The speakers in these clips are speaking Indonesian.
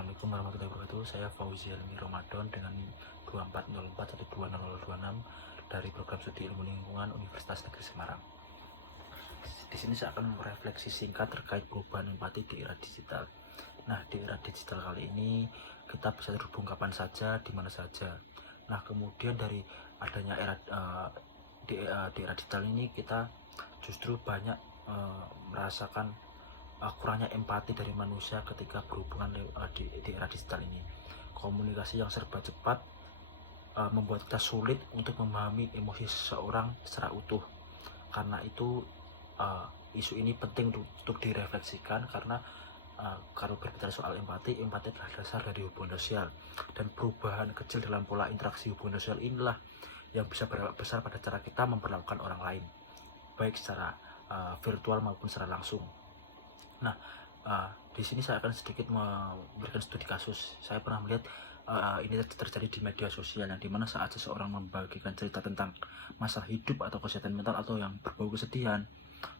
Assalamualaikum warahmatullahi wabarakatuh. Saya Fauzi Helmi Ramadan dengan 2404120026 dari program studi ilmu lingkungan Universitas Negeri Semarang. Di sini saya akan merefleksi singkat terkait perubahan empati di era digital. Nah, di era digital kali ini kita bisa terhubung kapan saja, di mana saja. Nah, kemudian dari adanya di era digital ini kita justru banyak merasakan kurangnya empati dari manusia ketika berhubungan di era digital ini. Komunikasi yang serba cepat membuat kita sulit untuk memahami emosi seseorang secara utuh. Karena itu isu ini penting untuk direfleksikan, karena kalau berbicara soal empati adalah dasar dari hubungan sosial, dan perubahan kecil dalam pola interaksi hubungan sosial inilah yang bisa berdampak besar pada cara kita memperlakukan orang lain, baik secara virtual maupun secara langsung. Nah, di sini saya akan sedikit memberikan studi kasus. Saya pernah melihat ini terjadi di media sosial, yang dimana saat seseorang membagikan cerita tentang masalah hidup atau kesehatan mental atau yang berbau kesedihan,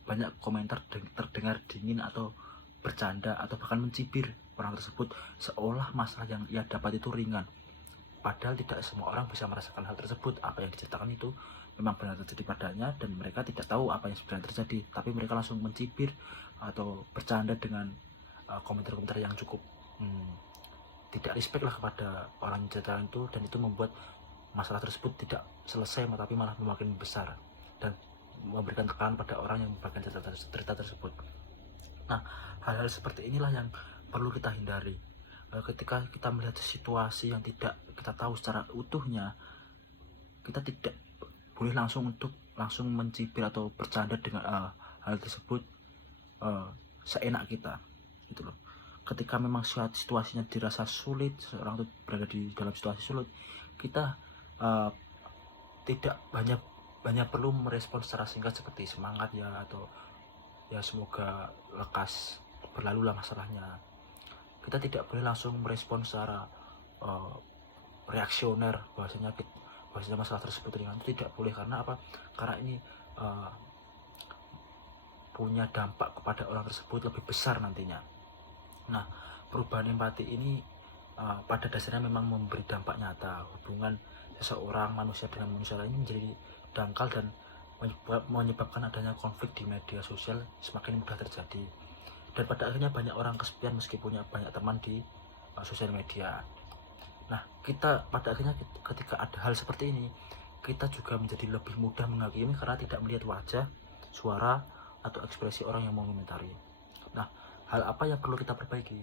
banyak komentar terdengar dingin atau bercanda atau bahkan mencibir orang tersebut, seolah masalah yang ia dapat itu ringan. Padahal tidak semua orang bisa merasakan hal tersebut. Apa yang diceritakan itu memang benar terjadi padanya, dan mereka tidak tahu apa yang sebenarnya terjadi, tapi mereka langsung mencibir atau bercanda dengan komentar-komentar yang cukup tidak respect lah kepada orang yang ceritakan itu, dan itu membuat masalah tersebut tidak selesai tapi malah semakin besar dan memberikan tekanan pada orang yang membagikan cerita tersebut. Nah, hal-hal seperti inilah yang perlu kita hindari. Ketika kita melihat situasi yang tidak kita tahu secara utuhnya, kita tidak boleh langsung mencibir atau bercanda dengan hal tersebut seenak kita, gitu loh. Ketika memang situasinya dirasa sulit, seseorang itu berada di dalam situasi sulit, kita tidak banyak perlu merespon secara singkat seperti semangat ya, atau ya semoga lekas berlalulah masalahnya. Kita tidak boleh langsung merespon secara reaksioner, bahwasanya masalah tersebut ringan. Tidak boleh. Karena apa? Karena ini punya dampak kepada orang tersebut lebih besar nantinya. Nah, perubahan empati ini pada dasarnya memang memberi dampak nyata. Hubungan seseorang manusia dengan manusia lain menjadi dangkal dan menyebabkan adanya konflik di media sosial semakin mudah terjadi. Dan pada akhirnya banyak orang kesepian meski punya banyak teman di sosial media. Nah, kita pada akhirnya ketika ada hal seperti ini, kita juga menjadi lebih mudah menghakimi karena tidak melihat wajah, suara, atau ekspresi orang yang mau mengomentari. Nah, hal apa yang perlu kita perbaiki?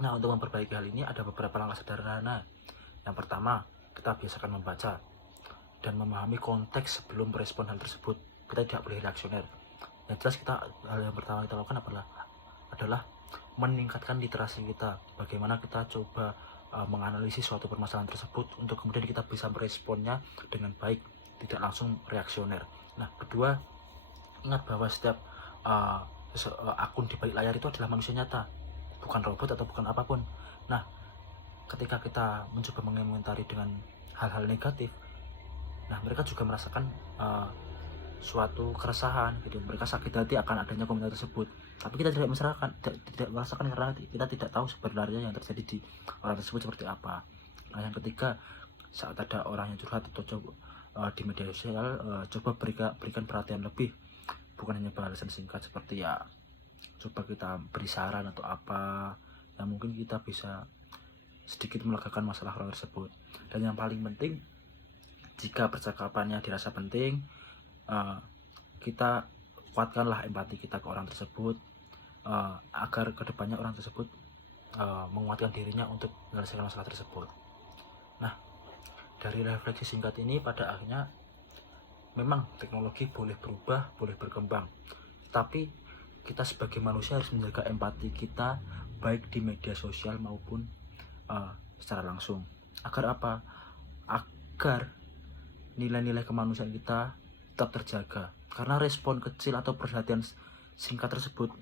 Nah, untuk memperbaiki hal ini ada beberapa langkah sederhana. Yang pertama, kita biasakan membaca dan memahami konteks sebelum merespon hal tersebut. Kita tidak boleh reaksioner. Yang jelas hal yang pertama kita lakukan adalah meningkatkan literasi kita. Bagaimana kita coba menganalisis suatu permasalahan tersebut untuk kemudian kita bisa meresponnya dengan baik, tidak langsung reaksioner. Nah, kedua, ingat bahwa setiap akun di balik layar itu adalah manusia nyata, bukan robot atau bukan apapun. Nah, ketika kita mencoba mengomentari dengan hal-hal negatif, nah mereka juga merasakan suatu keresahan gitu. Mereka sakit hati akan adanya komentar tersebut, tapi kita tidak merasakan karena kita tidak tahu sebenarnya yang terjadi di orang tersebut seperti apa. Nah, yang ketiga, saat ada orang yang curhat atau di media sosial, coba berikan perhatian lebih, bukan hanya balasan singkat seperti ya coba kita beri saran atau apa yang mungkin kita bisa sedikit melegakan masalah orang tersebut. Dan yang paling penting, jika percakapannya dirasa penting, kita kuatkanlah empati kita ke orang tersebut, agar kedepannya orang tersebut menguatkan dirinya untuk menyelesaikan masalah tersebut. Nah, dari refleksi singkat ini pada akhirnya memang teknologi boleh berubah, boleh berkembang, tapi kita sebagai manusia harus menjaga empati kita baik di media sosial maupun secara langsung. Agar apa? Agar nilai-nilai kemanusiaan kita tetap terjaga. Karena respon kecil atau perhatian singkat tersebut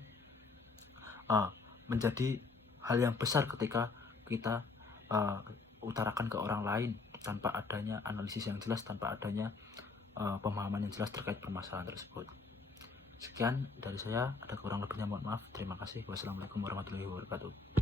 menjadi hal yang besar ketika kita utarakan ke orang lain tanpa adanya analisis yang jelas, tanpa adanya pemahaman yang jelas terkait permasalahan tersebut. Sekian dari saya, ada kurang lebihnya mohon maaf. Terima kasih. Wassalamualaikum warahmatullahi wabarakatuh.